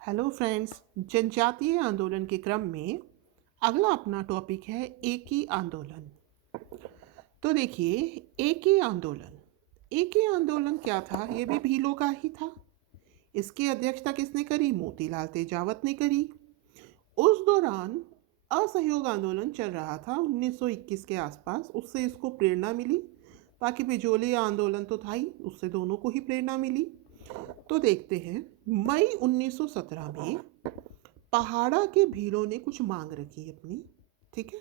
Hello friends, जनजातीय आंदोलन के क्रम में अगला अपना टॉपिक है एकी आंदोलन। तो देखिए, एकी आंदोलन क्या था? ये भी भीलों का ही था। इसकी अध्यक्षता किसने करी? मोतीलाल तेजावत ने करी। उस दौरान असहयोग आंदोलन चल रहा था 1921 के आसपास, उससे इसको प्रेरणा मिली। बाकी बिजोली आंदोलन तो था ही, उससे दोनों को ही प्रेरणा मिली। तो देखते हैं, मई 1917 में पहाड़ा के भीलों ने कुछ मांग रखी अपनी। ठीक है।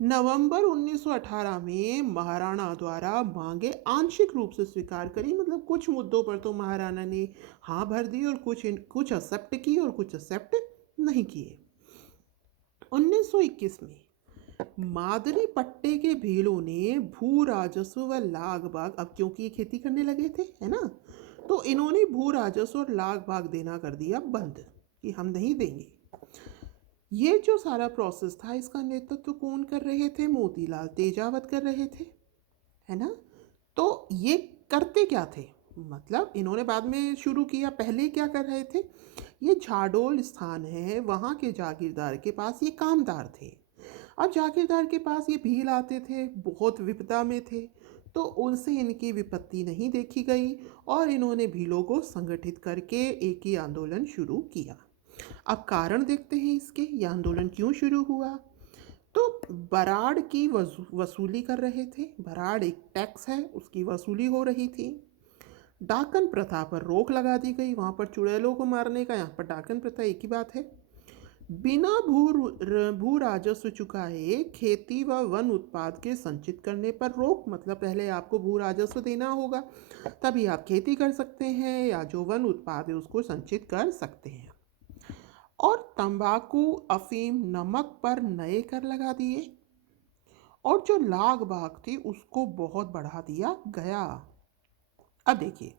नवंबर 1918 में महाराणा द्वारा मांगे आंशिक रूप से स्वीकार करी, मतलब कुछ मुद्दों पर तो महाराणा ने हाँ भर दी और कुछ एक्सेप्ट की और कुछ एक्सेप्ट नहीं किए। 1921 में मादरी पट्टे के भीलों ने भू राजस्व व लाग बाग, अब क्योंकि ये खेती करने लगे थे, है ना, तो इन्होंने भू राजस्व और लाग बाग देना कर दिया बंद, कि हम नहीं देंगे। ये जो सारा प्रोसेस था, इसका नेतृत्व कौन कर रहे थे? मोतीलाल तेजावत कर रहे थे, है ना। तो ये करते क्या थे? मतलब इन्होंने बाद में शुरू किया, पहले क्या कर रहे थे? ये झाडोल स्थान है, वहाँ के जागीरदार के पास ये कामदार थे। अब जागीरदार के पास ये भील आते थे, बहुत विपदा में थे, तो उनसे इनकी विपत्ति नहीं देखी गई और इन्होंने भीलों को संगठित करके एक ही आंदोलन शुरू किया। अब कारण देखते हैं इसके, ये आंदोलन क्यों शुरू हुआ। तो बराड़ की वसूली कर रहे थे। बराड़ एक टैक्स है, उसकी वसूली हो रही थी। डाकन प्रथा पर रोक लगा दी गई, वहाँ पर चुड़ैलों को मारने का, यहाँ पर डाकन प्रथा, एक ही बात है। बिना भू राजस्व चुकाए खेती व वन उत्पाद के संचित करने पर रोक, मतलब पहले आपको भू राजस्व देना होगा, तभी आप खेती कर सकते हैं या जो वन उत्पाद है उसको संचित कर सकते हैं। और तंबाकू, अफीम, नमक पर नए कर लगा दिए और जो लाग बाग थी उसको बहुत बढ़ा दिया गया। अब देखिए,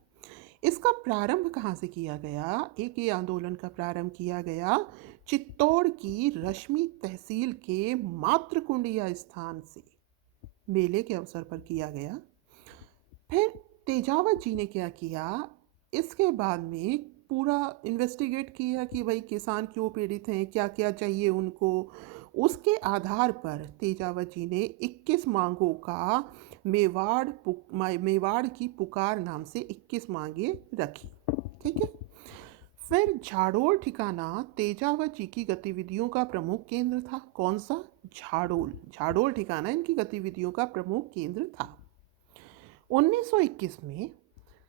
इसका प्रारंभ कहाँ से किया गया? एक ये आंदोलन का प्रारंभ किया गया चित्तौड़ की रश्मि तहसील के मातृकुंडिया स्थान से, मेले के अवसर पर किया गया। फिर तेजावत जी ने क्या किया? इसके बाद में पूरा इन्वेस्टिगेट किया कि भाई किसान क्यों पीड़ित हैं, क्या क्या चाहिए उनको। उसके आधार पर तेजावत जी ने 21 मांगों का मेवाड़ की पुकार नाम से 21 मांगे रखी। ठीक है। फिर झाड़ोल ठिकाना तेजावत जी की गतिविधियों का प्रमुख केंद्र था। कौन सा? झाड़ोल। झाड़ोल ठिकाना इनकी गतिविधियों का प्रमुख केंद्र था। 1921 में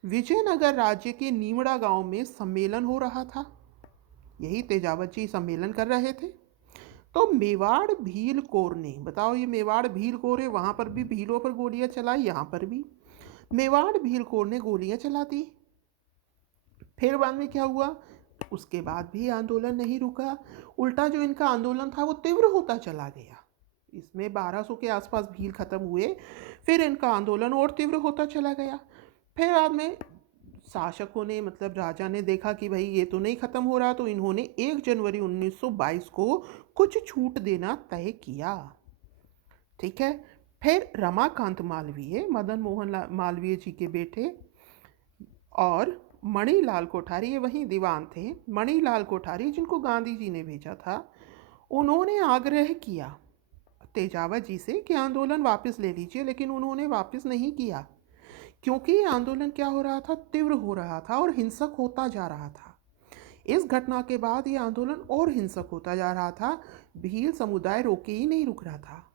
विजयनगर राज्य के नीमड़ा गांव में सम्मेलन हो रहा था। यही तेजावत जी सम्मेलन कर रहे थे। तो मेवाड़ भील कोर ने, बताओ, ये मेवाड़ भील कोर है, वहां पर भी भीलों पर गोलियां चलाई, यहां पर भी मेवाड़ भील कोर ने गोलियां चला दी। फिर बाद में क्या हुआ? उसके बाद भी आंदोलन नहीं रुका, उल्टा जो इनका आंदोलन था वो तीव्र होता चला गया। इसमें 1200 के आसपास भील खत्म हुए, फिर इनका आंदोलन और तीव्र होता चला गया। फिर बाद में शासकों ने, मतलब राजा ने देखा कि भाई ये तो नहीं खत्म हो रहा, तो इन्होंने 1 जनवरी 1922 को कुछ छूट देना तय किया। ठीक है। फिर रमाकांत मालवीय, मदन मोहन मालवीय जी के बेटे, और मणिलाल कोठारी, ये वहीं दीवान थे, मणिलाल कोठारी जिनको गांधी जी ने भेजा था, उन्होंने आग्रह किया तेजावत जी से कि आंदोलन वापस ले लीजिए, लेकिन उन्होंने वापस नहीं किया, क्योंकि ये आंदोलन क्या हो रहा था? तीव्र हो रहा था और हिंसक होता जा रहा था। इस घटना के बाद ये आंदोलन और हिंसक होता जा रहा था। भील समुदाय रोके ही नहीं रुक रहा था,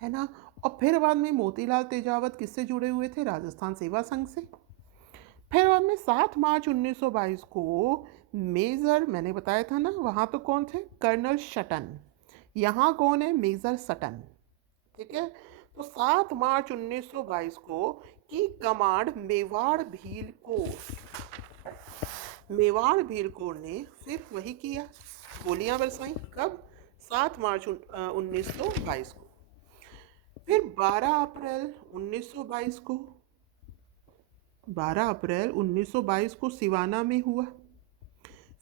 है ना। और फिर बाद में मोतीलाल तेजावत किससे जुड़े हुए थे? राजस्थान सेवा संघ से। फिर बाद में 7 मार्च 1922 को मेजर, मैंने बताया था ना, वहाँ तो कौन थे? Colonel Sutton. यहाँ कौन है? Major Sutton. ठीक है। तो 7 मार्च 1922 को की कमांड मेवाड़ भील कोर ने फिर वही किया, गोलियां बरसाई। कब? 7 मार्च 1922 को। फिर 12 अप्रैल 1922 को सिवाना में हुआ।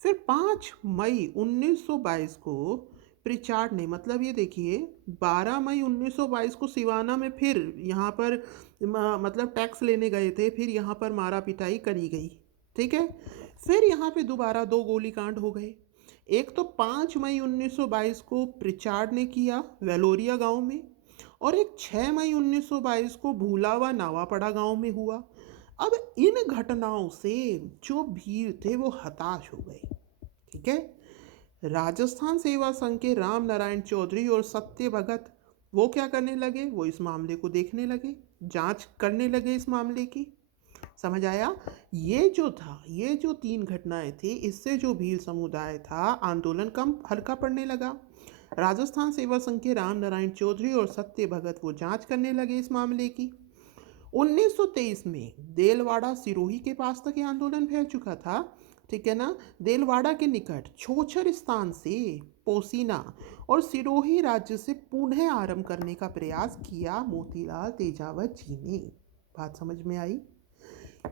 फिर 5 मई 1922 को प्रिचार्ड ने, मतलब ये देखिए, 12 मई 1922 को सिवाना में फिर यहाँ पर मतलब टैक्स लेने गए थे, फिर यहाँ पर मारा पिटाई करी गई। ठीक है। फिर यहाँ पे दोबारा दो गोलीकांड हो गए। एक तो 5 मई 1922 को प्रिचार्ड ने किया वेलोरिया गांव में, और एक 6 मई 1922 को भूलावा नावापड़ा गांव में हुआ। अब इन घटनाओं से जो भीड़ थे वो हताश हो गए। ठीक है। राजस्थान सेवा संघ के राम नारायण चौधरी और सत्य भगत वो क्या करने लगे, वो इस मामले को देखने लगे, जांच करने लगे इस मामले की। समझ आया। ये जो था, ये जो तीन घटनाएं थी, इससे जो भील समुदाय था आंदोलन कम हल्का पड़ने लगा। राजस्थान सेवा संघ के राम नारायण चौधरी और सत्य भगत वो जांच करने लगे इस मामले की। 1923 में देलवाड़ा सिरोही के पास तक ये आंदोलन फैल चुका था। ठीक है ना। देलवाड़ा के निकट छोछर स्थान से पोसीना और सिरोही राज्य से पुनः आरंभ करने का प्रयास किया मोतीलाल तेजावत जी ने। बात समझ में आई।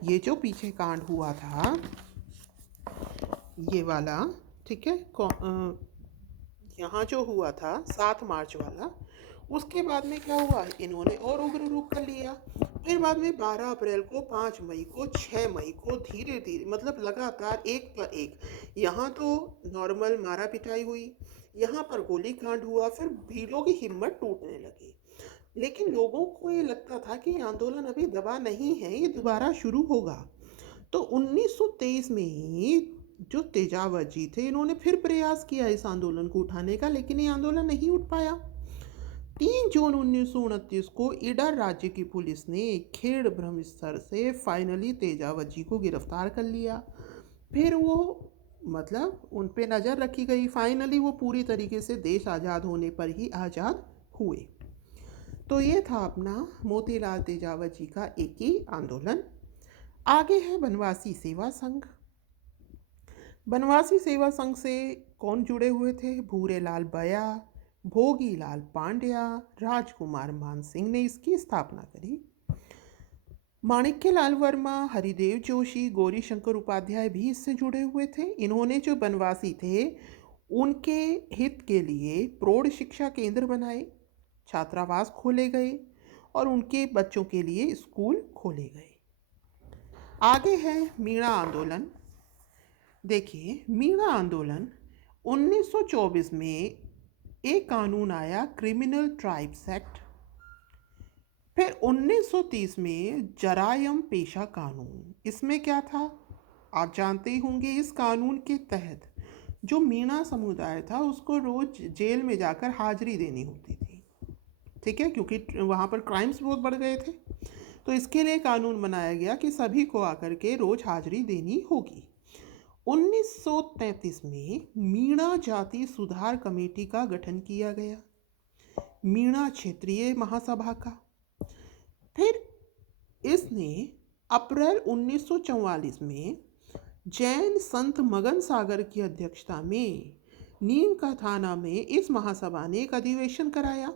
ये जो पीछे कांड हुआ था ये वाला, ठीक है, यहाँ जो हुआ था 7 मार्च वाला, उसके बाद में क्या हुआ, इन्होंने और उग्र रूप कर लिया। फिर बाद में 12 अप्रैल को, 5 मई को, 6 मई को धीरे धीरे, मतलब लगातार एक पर एक, यहाँ तो नॉर्मल मारा पिटाई हुई, यहाँ पर गोली कांड हुआ, फिर भीलों की हिम्मत टूटने लगी। लेकिन लोगों को ये लगता था कि आंदोलन अभी दबा नहीं है, ये दोबारा शुरू होगा। तो 1923 में ही जो तेजावत जी थे इन्होंने फिर प्रयास किया इस आंदोलन को उठाने का, लेकिन ये आंदोलन नहीं उठ पाया। 3 जून 1929 को ईडर राज्य की पुलिस ने खेड़ ब्रह्मस्तर से फाइनली तेजावत जी को गिरफ्तार कर लिया। फिर वो, मतलब उन पे नज़र रखी गई। फाइनली वो पूरी तरीके से देश आज़ाद होने पर ही आज़ाद हुए। तो ये था अपना मोतीलाल तेजावत जी का एक ही आंदोलन। आगे है बनवासी सेवा संघ। बनवासी सेवा संघ से कौन जुड़े हुए थे, भूरेलाल बया, भोगीलाल पांड्या, राजकुमार मान सिंह ने इसकी स्थापना करी। माणिक्यलाल वर्मा, हरिदेव जोशी, गौरी शंकर उपाध्याय भी इससे जुड़े हुए थे। इन्होंने जो बनवासी थे उनके हित के लिए प्रौढ़ शिक्षा केंद्र बनाए, छात्रावास खोले गए और उनके बच्चों के लिए स्कूल खोले गए। आगे है मीणा आंदोलन। देखिए, मीणा आंदोलन 1924 में एक कानून आया, क्रिमिनल ट्राइब्स एक्ट। फिर 1930 में जरायम पेशा कानून। इसमें क्या था आप जानते ही होंगे। इस कानून के तहत जो मीणा समुदाय था उसको रोज जेल में जाकर हाजिरी देनी होती थी। ठीक है, क्योंकि वहाँ पर क्राइम्स बहुत बढ़ गए थे। तो इसके लिए कानून बनाया गया कि सभी को आकर के रोज हाजिरी देनी होगी। 1933 में मीणा जाति सुधार कमेटी का गठन किया गया, मीणा क्षेत्रीय महासभा का। फिर इसने अप्रैल 1944 में जैन संत मगन सागर की अध्यक्षता में नीम का थाना में इस महासभा ने एक अधिवेशन कराया,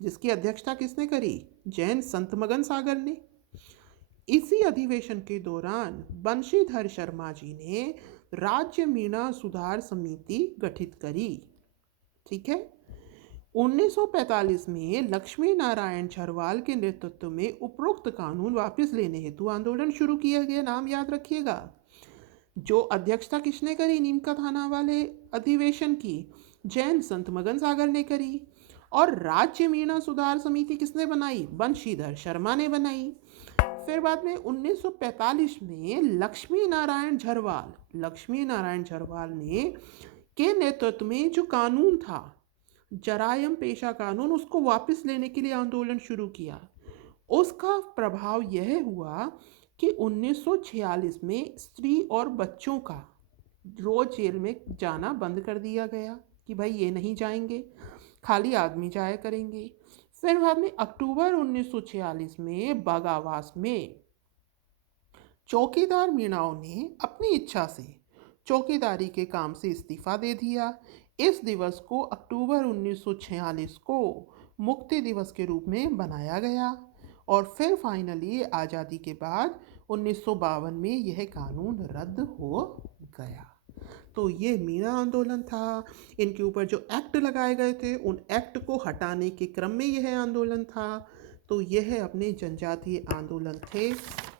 जिसकी अध्यक्षता किसने करी, जैन संत मगन सागर ने। इसी अधिवेशन के दौरान बंशीधर शर्मा जी ने राज्य मीणा सुधार समिति गठित करी। ठीक है। 1945 में लक्ष्मी नारायण झरवाल के नेतृत्व में उपरोक्त कानून वापस लेने हेतु आंदोलन शुरू किया गया। नाम याद रखिएगा। जो अध्यक्षता किसने करी नीम का थाना वाले अधिवेशन की, जैन संत मगन सागर ने करी। और राज्य मीणा सुधार समिति किसने बनाई, बंशीधर शर्मा ने बनाई। फिर बाद में 1945 में लक्ष्मी नारायण झरवाल ने के नेतृत्व में जो कानून था जरायम पेशा कानून, उसको वापस लेने के लिए आंदोलन शुरू किया। उसका प्रभाव यह हुआ कि 1946 में स्त्री और बच्चों का रोज जेल में जाना बंद कर दिया गया कि भाई ये नहीं जाएंगे, खाली आदमी जाया करेंगे। फिर बाद में अक्टूबर 1946 में बागावास में चौकीदार मीणाओं ने अपनी इच्छा से चौकीदारी के काम से इस्तीफा दे दिया। इस दिवस को अक्टूबर 1946 को मुक्ति दिवस के रूप में बनाया गया। और फिर फाइनली आज़ादी के बाद 1952 में यह कानून रद्द हो गया। तो ये मीणा आंदोलन था। इनके ऊपर जो एक्ट लगाए गए थे उन एक्ट को हटाने के क्रम में यह आंदोलन था। तो यह अपने जनजातीय आंदोलन थे।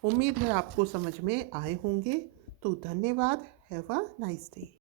उम्मीद है आपको समझ में आए होंगे। तो धन्यवाद। Have a nice day.